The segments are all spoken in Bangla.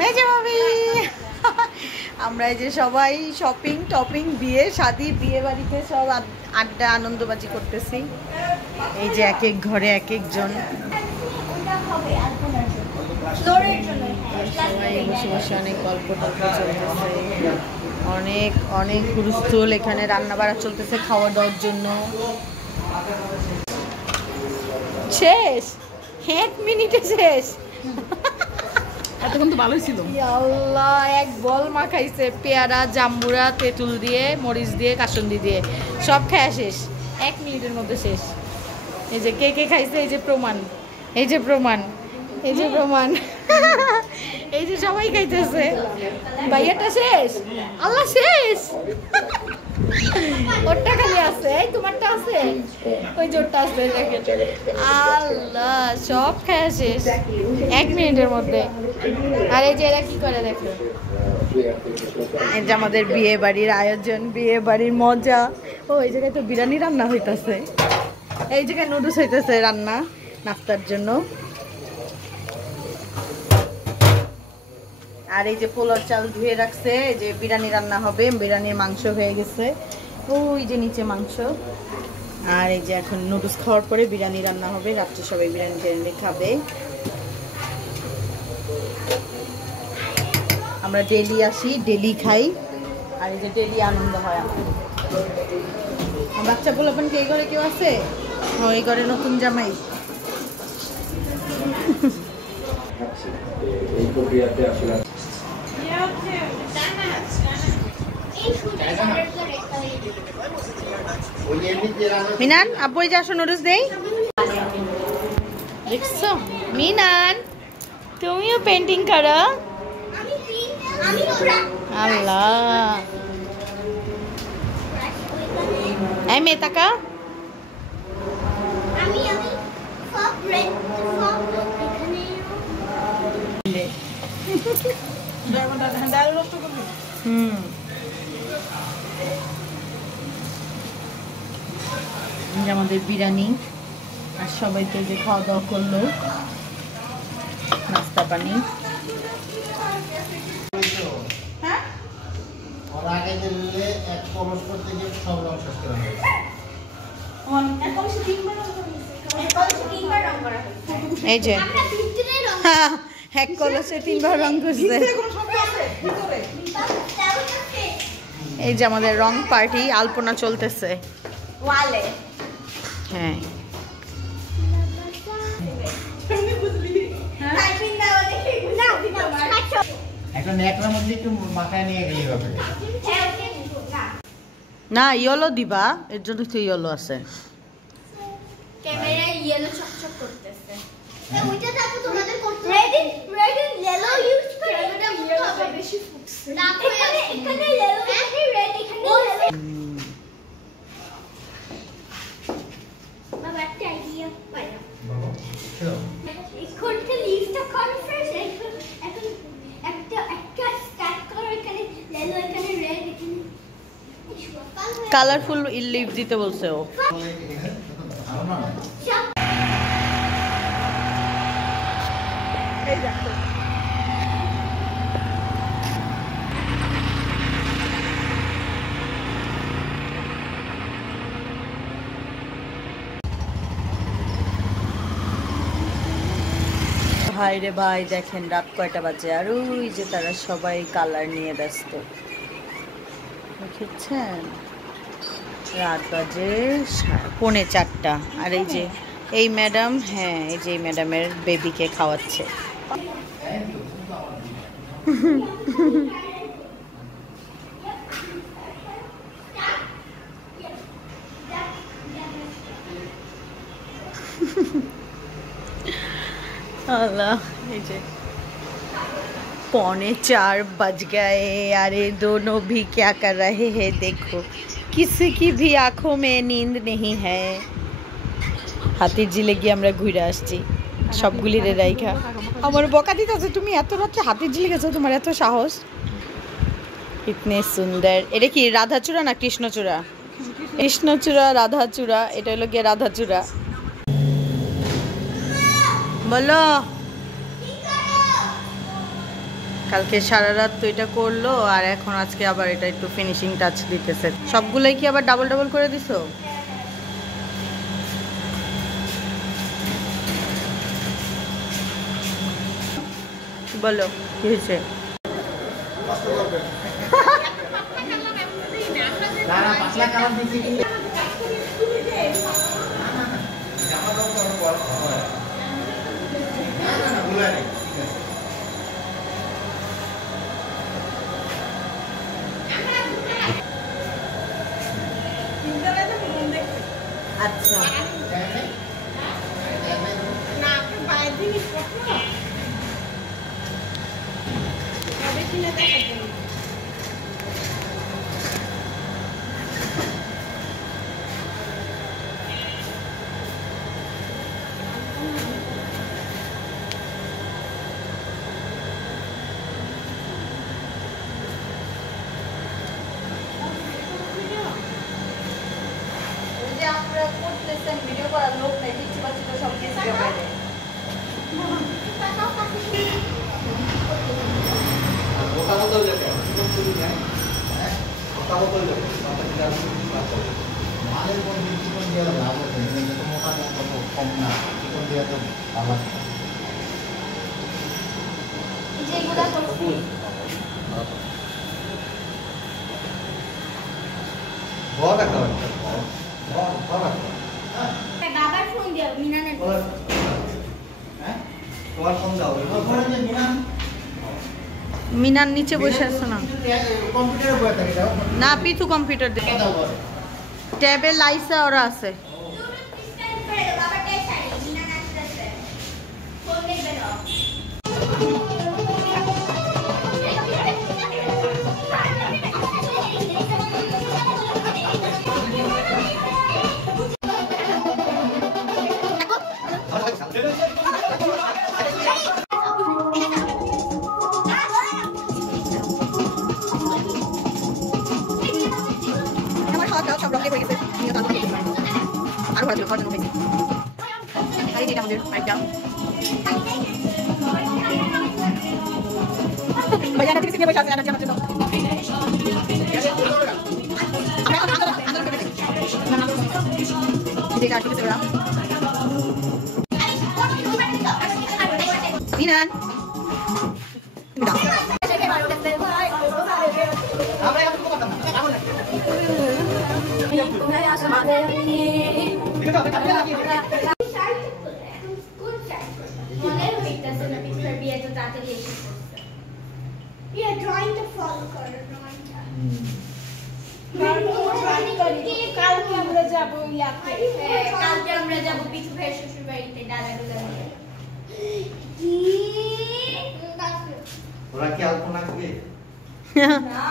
মেজে ভাবি আমরা এই যে সবাই শপিং টপিং বিয়ে শাদি বিয়ে বাড়িতে সব আড্ডা আনন্দবাজি করতেছি। এই যে এক এক ঘরে এক একজন সবাই বসে বসে অনেক গল্প টল্প চলতেছে, অনেক অনেক হুলস্থুল। এখানে রান্না বাড়া চলতেছে খাওয়া দাওয়ার জন্য। শেষ 1 মিনিটে শেষ। এতক্ষণ তো ভালোই ছিল। আল্লাহ এক বল মাখাইছে পেয়ারা জাম্বুরা তেঁতুল দিয়ে মরিচ দিয়ে কাসুন্দি দিয়ে সব খাওয়া শেষ 1 মিনিটের মধ্যে শেষ। এই যে কে কে খাইছে এই যে প্রমাণ, এই যে প্রমাণ, এই যে প্রমাণ এই যে সবাই খাইতেছে। ভাইয়াটা শেষ, আল্লাহ শেষ। ওরটা খালি আছে, এই তোমারটা আছে, ওই জোরটা আছে দেখেন। আল্লাহ সব খাওয়া শেষ 1 মিনিটের মধ্যে। আর এই যে এরা কি করে দেখো, এই যে আমাদের বিয়ে বাড়ির আয়োজন, বিয়ে বাড়ির মজা। ও এই জায়গায় তো বিরিয়ানি রান্না হইতাছে, এই জায়গায় নুডলস হইতেছে রান্না নাস্তার জন্য। আর এই যে পোলার চাল ধুয়ে রাখছে, এই যে বিরিয়ানি রান্না হবে, বিরিয়ানির মাংস হয়ে গেছে ওই যে নিচে মাংস। আর এই যে এখন নুডলস খাওয়ার পরে বিরিয়ানি রান্না হবে, রাত্রে সবাই বিরিয়ানি টিরিয়ানি খাবে। আমরা ডেলি আসি, ডেলি খাই, আর এই যে ডেলি আনন্দ হয় আমার। বাচ্চা বলবেন কি এই ঘরে কেউ আছে? এই ঘরে নতুন জামাই। এই প্রক্রিয়াতে আসলে মিনান আব্বু এই যে আসো নুডলস দেই। দেখছো মিনান তুমিও পেন্টিং করো? আল্লাহ এই মেয়ে তাকা। আমাদের বিরিয়ানি আর সবাই তো যে খাওয়া দাওয়া করলো, নাস্তা পানি। এই যে এক কলসে 3 বার রং করছে। এই যে আমাদের রং পার্টি আলপনা চলতেছে। হ্যাঁ না ইয়েলো দিবা, এর জন্য তো ইয়েলো আছে। ক্যামেরায় ইয়েলো চকচক করতেছে। ওইটা দেখো তোমাদের করতে রেড এন্ড ইয়েলো ইউজ করে এটা ইয়েলো বেশি ফুটছে। এখানে ইয়েলো এখানে রেড এখানে ইয়েলো। বাবা একটা আইডিয়া পাইলাম। এখানে লিভটা কনফারেন্স এখন একটা স্টার্ট করো, এখানে ইয়েলো এখানে রেড এখানে কালারফুল লিভ দিতে বলছে ও। ভাই রে ভাই দেখেন রাত কয়টা বাজে, আর ওই যে তারা সবাই কালার নিয়ে ব্যস্ত, দেখেছেন? রাত বাজে 3:45। আর এই যে এই ম্যাডাম, হ্যাঁ এই যে এই ম্যাডামের বেবিকে খাওয়াচ্ছে। अल्लाह ये 3:45 बज गए। अरे दोनों भी क्या कर रहे हैं देखो, किसी की भी आँखों में नींद नहीं है। হাতির ঝিলে গিয়ে আমরা ঘুরে আসছি সবগুলি রে রাইখা। আমার বকা দিতেছে তুমি এত রাতে হাতির ঝিলে গেছো, তোমার এত সাহস। ইতনে সুন্দর। এটা কি রাধাচূড়া না কৃষ্ণচূড়া? কৃষ্ণচূড়া রাধাচূড়া, এটা হলো গিয়ে রাধাচূড়া। বলো কালকে সারা রাত তো এটা করলো, আর এখন আজকে আবার এটা একটু ফিনিশিং টাচ দিতেছে। সবগুলোই কি আবার ডাবল ডাবল করে দিছো? বলো কি হয়েছে? আচ্ছা আমরা করতেছেন ভিডিও করার লোক নাই, পিচ্ছি বাচ্চা তো সব কিছু বাইরে। কথা বলতে লাগে কথা বলতে লাগে মালের কোন চিকন দিয়ে লাভ আছে কিন্তু মোটা কত কম না চিকন দিয়ে তো ভালো যেগুলা করছি बहुत अच्छा बहुत अच्छा বাবার ফোন দিও মিনানের হ্যাঁ তোমার ফোন দাও ফোনে যে মিনান মিনার নিচে বসে আছে না? কম্পিউটারে বসে থাকে দাও না, পিথু কম্পিউটার দে, ট্যাবে লাইসা ওরা আছে। বাবা টেস্ট আই মিনান আসছে ফোন দেখবে না মিনান ड्राइंग फॉलो कर ड्राइंग কালকে আমরা যাব ইয়াতে কালকে আমরা যাব পিছু ভাইয়ের শ্বশুর বাড়িতে দাদাগুলো নিয়ে ওরা কি আলপনা করবে না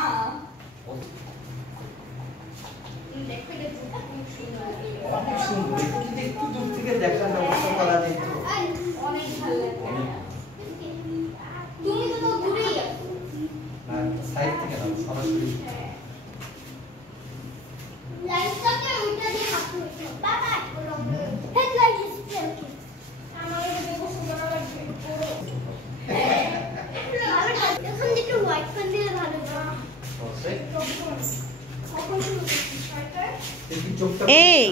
দেখো এটা খুব সুন্দর যদি একটু দূর থেকে দেখার ব্যবস্থা করা যেত অনেক ভালো লাগে তুমি তো দূরেই আছো না সাইড থেকে দাও সরাসরি লাইটটাকে উল্টা দিয়ে হাত ধরছো বাবা হেডলাইট ইজ ব্রেকিং আমাকে দেখো সুন্দর লাগছে পুরো ভালো লাগছে এখন একটু হোয়াইট পেন দিলে ভালো না অবশ্যই কখন শুরু করছিস শর্টার দেখি চোখটা এই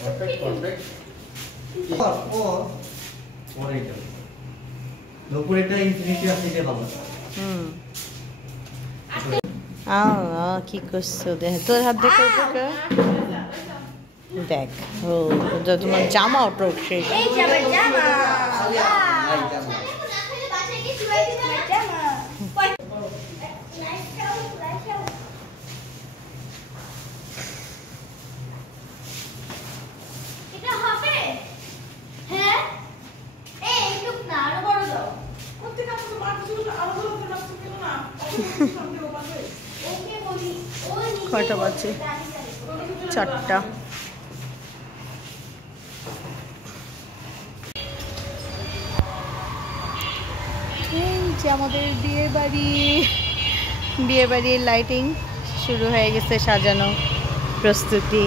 পারফেক্ট পারফেক্ট ও ওরে এটা নপুর এটা ইনফিনিটি আছে এটা ভালো হুম কি করছো? দেখ তোর হাত দেখে দেখ, ও তোমার জামা ওটা শেষ। এই জামার জামা এই জামা বাসায় কি শুয়ে দিবে না জামা লাইট দাও এটা হবে হ্যাঁ এই একটু না আরো বড় দাও প্রত্যেকটা তো মাছ ছিল আরো বড় করে রাখতে পেল না সঙ্গে ওপাবে ওকে বলি ওই কয়টা বাজে? 4টা। এই যে আমাদের বিয়ে বাড়ির লাইটিং শুরু হয়ে গেছে, সাজানো প্রস্তুতি।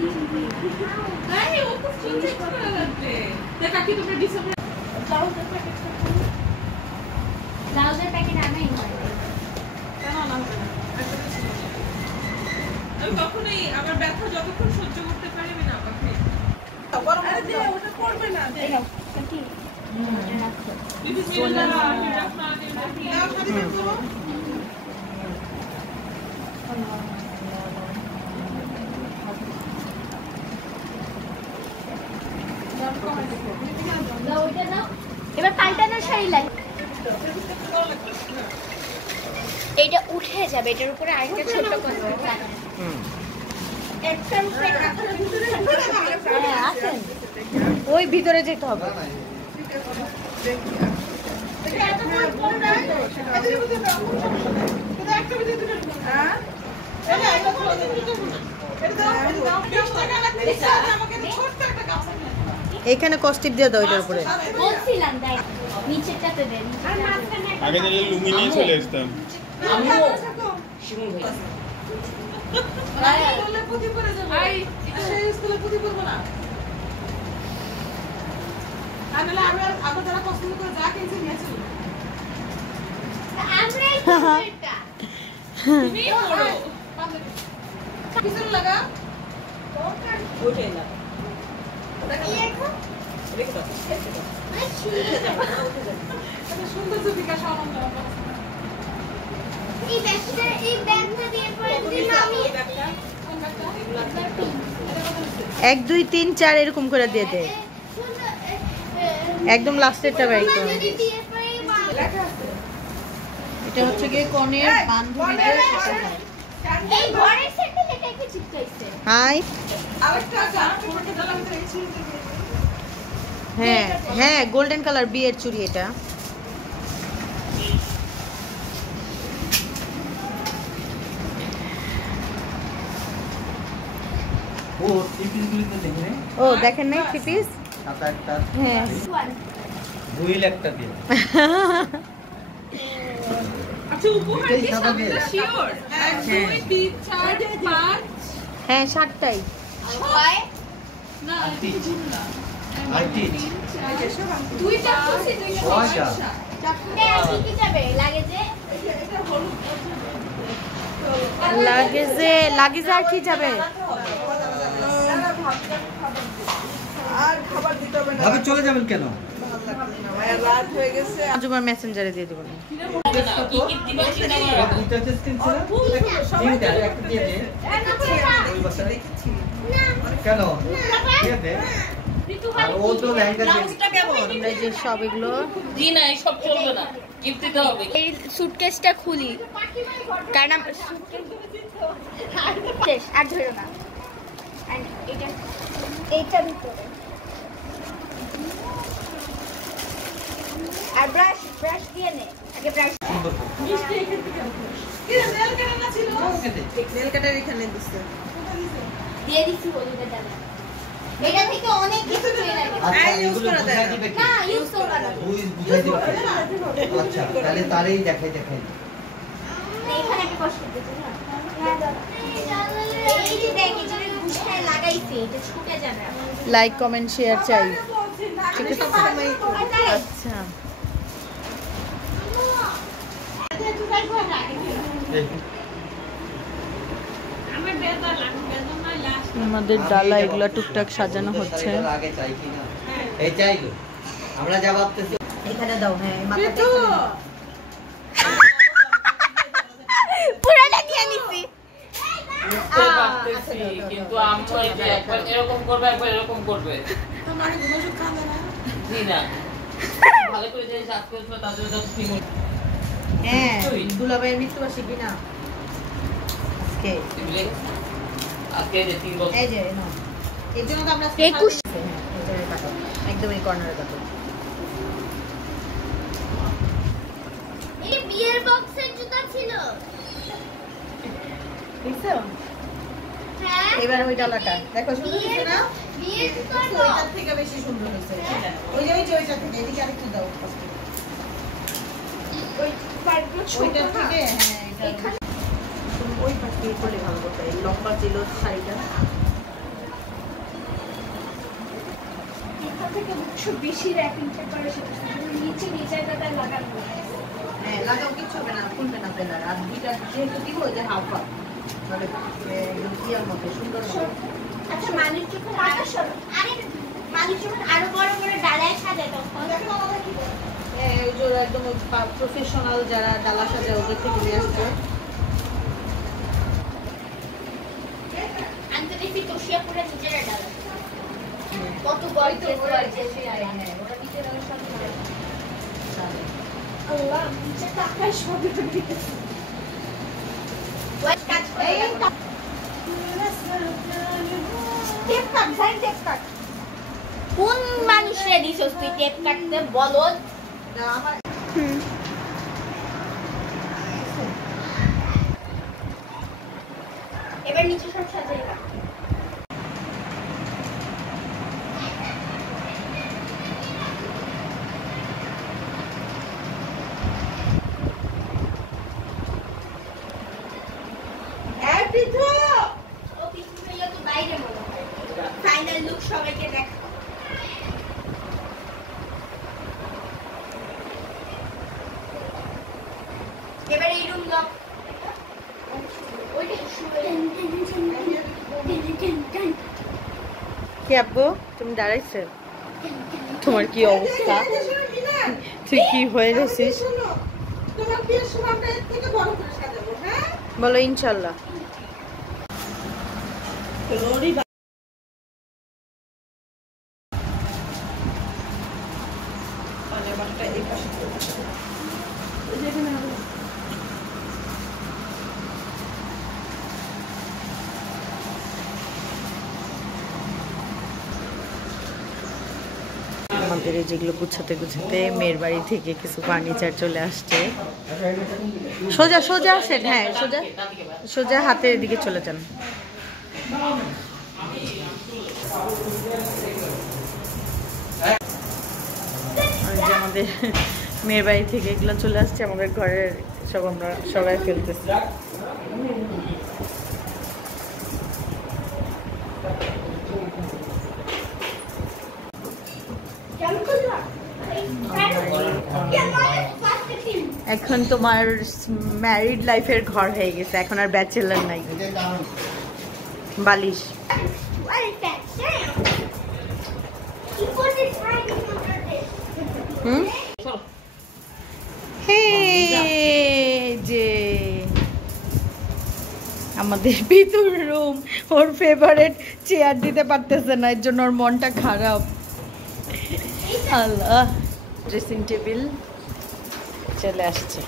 नहीं वो तो चीजें कर लगते देख आखिर तुमने डिसेंबर ब्लाउजের প্যাকেটটা ব্লাউজের প্যাকেট আনাই হয় কেন না আমি কখনোই আমার ব্যথা যতক্ষণ সহ্য করতে পারবি না পাখি আরে দে ওটা করবে না দে কি রাখো বিসমিল্লাহ রাহমানির রহিম দাও খালি দেখো এবার পাল্টানোর শাড়ি লাগে এটা উঠে যাবে এটার উপরে আরেকটা ছোট কনসেপ্ট লাগে একটার উপরে কাঁথার ভিতরে আছে ওই ভিতরে যেতে হবে এত বড় বড় না এদের মধ্যে দাও এটা একটা ভিতরে দুটো হ্যাঁ এটা বড় দুটো এটা দাও 20 টাকা লাগছে আমাকে ছোট একটা কাজ আছে এখানে কস্টিপ দিয়ে দাও এটার উপরে বলছিলাম তাই নিচেরটাতে দেন আর মাঝখানে আগে দিলে লুঙ্গি নিয়ে চলে আসতাম আমিও শিমুল ভাই আই বলে পুঁতি পড়ে যাবে আই এটা সেই স্কুলে পুঁতি পড়বো না আনলে আমি আগে যারা পছন্দ করে যা কিনছে নিয়েছিল আমরা এটা তুমি পড়ো পিছনে লাগা ওইটাই না কি এখন রেখে দাও সুন্দর বিকাশ আনন্দ এই ব্যাগটা দিয়ে পরে দিন আমি 1 2 3 4 এরকম করে দিয়ে দে একদম লাস্টেরটা বের কর যদি দিয়ে পরে লেখা আছে এটা হচ্ছে কি কনের বান্ধবীদের সাথে হয় এই ঘরের সেটে লেখা কি চিপকাইছে হাই আরেকটা আছে তোমাকে ডালা ভিতরে রেখেছি হ্যাঁ হ্যাঁ গোল্ডেন কালার বিয়ের চুড়ি এটা ও টিপিসগুলি তো দেখলে ও দেখেন নাই থ্রি পিস সাত আটটা হ্যাঁ হুইল একটা দিয়ে আচ্ছা উপহার এটাই কি সাদা সামনে দিয়ে। শিওর 1 2 3 4 5 হ্যাঁ 60টাই হয় না আটটি। না আটটি। দুইটা খুশি দুইটা ছয়টা। এটা কি যাবে লাগে যে এটা হলুদ লাগেজে আর কি যাবে আর খাবার দিতে হবে না ভাবে চলে যাবেন কেন রাত হয়ে গেছে আজুবার মেসেঞ্জারে দিয়ে দেবো দুইটা স্ক্রিন ছিল তিনটা একটা দিয়ে দে ওই বাসায় কেন দিয়ে দে আর ও তো লেহেঙ্গা দিয়ে আমরা এই যে সব এগুলো জি না এইসব চলবে না গিফট দিতে হবে এই সুটকেসটা খুলি কারণ শেষ আর ধরো না And এইটা ভিতরে আর ব্রাশ দিয়ে নে আগে ব্রাশ সুন্দর মিষ্টি এখান থেকে কি রে নেল কেন না ছিল নেল কাটার এখানে দিছে দিয়ে দিছি হলুদের ডালা এটা থেকে অনেক কিছু পেয়ে লাগে আচ্ছা এগুলো বুঝাই দিবে কি না ইউজ করবা না বুঝাই দিবে কি? আচ্ছা তাহলে তারই দেখাই দেখাই এখানে একটা কষ্ট দিতে না এই যে দেখ এই যে গুছায় লাগাইছে এটা ছুটে যাবে লাইক কমেন্ট শেয়ার চাই ঠিক আছে আচ্ছা আমাদের ডালা এগুলো টুকটাক সাজানো হচ্ছে আগে চাই কি না এই চাইলো আমরা যা ভাবতেছি এখানে দাও হ্যাঁ কিন্তু পুরাটা নিয়ে নিছি বুঝতে পারতেছি কিন্তু আমি তো এই যে একবার এরকম করবে একবার এরকম করবে তোমার গুলোসব কাঁদে না জি না ভালো করে যে সাথ করেছিল তাদের যত ঠিক হ্যাঁ দুলাভাইয়ের মৃত্যুবার্ষিকী না আজকে দিলে আজকে যে 3 বছর এই যে নাও এর জন্য তো আমরা 21 হ্যাঁ এটারে কাটো একদম এই কর্নারে কাটো এই বিয়ের বক্সের জুতা ছিল দেখছো হ্যাঁ এবার ওই ডালাটা দেখো সুন্দর হয়েছে না বিয়ের জুতা ওইটার থেকে বেশি সুন্দর হয়েছে ওই যে ওইটা থেকে এদিকে আরেকটু দাও ওই পাইপগুলো ওইটার থেকে হ্যাঁ এটা ওই পাশ দিয়ে করলে ভালো করতে এই লম্বা ছিল শাড়িটা থেকে বেশি র্যাপিং পেপার এসেছে নিচে জায়গাটা লাগানো হ্যাঁ লাগাও কিছু হবে না খুলবে না পেলার আর দুইটা যেহেতু দিব ওই যে হাফ হাফ মানে ইয়ার মতো সুন্দর আচ্ছা মালিক যখন মালিক যখন আরো বড় বড় ডালায় সাজায় তখন ওই যে একদম প্রফেশনাল যারা ডালা সাজায় ওদের থেকে নিয়ে আসছে আনতে দেখি তোষিয়াপুরে নিজেরা ডালা কত গর্জিয়াস ওরা নিজেরা সব আল্লাহ নিচে টাকায় সব দিতেছে কাজ করে টেপ কাট ভাই টেপ কাট কোন মানুষরে দিছস তুই টেপ কাটতে বলদ আমার এবার নিচে সব সাজিয়ে রাখ ও পিছু ফেলে তো বাইরে মনে হয় ফাইনাল লুক সবাইকে দেখা এবার এই রুম লক কি আব্বু তুমি দাঁড়াইছো তোমার কি অবস্থা তুই কি হয়ে গেছিস তোমার বিয়ের সময় আমরা এর থেকে বড় করে সাজাবো হ্যাঁ বলো ইনশাল্লাহ আমাদের এই যেগুলো গুছাতে গুছাতে মেয়ের বাড়ি থেকে কিছু ফার্নিচার চলে আসছে সোজা সোজা আসেন হ্যাঁ সোজা সোজা হাতের দিকে চলে যান আমাদের মেয়ের বাড়ি থেকে এগুলো চলে আসছে আমাদের ঘরের সব আমরা সবাই ফেলতেছি এখন তোমার ম্যারিড লাইফের ঘর হয়ে গেছে এখন আর ব্যাচেলার নাই বালিশ হুম যে আমাদের ভিতর রুম ওর ফেভারিট চেয়ার দিতে পারতেছে না এর জন্য ওর মনটা খারাপ আল্লাহ ড্রেসিং টেবিল চলে আসছে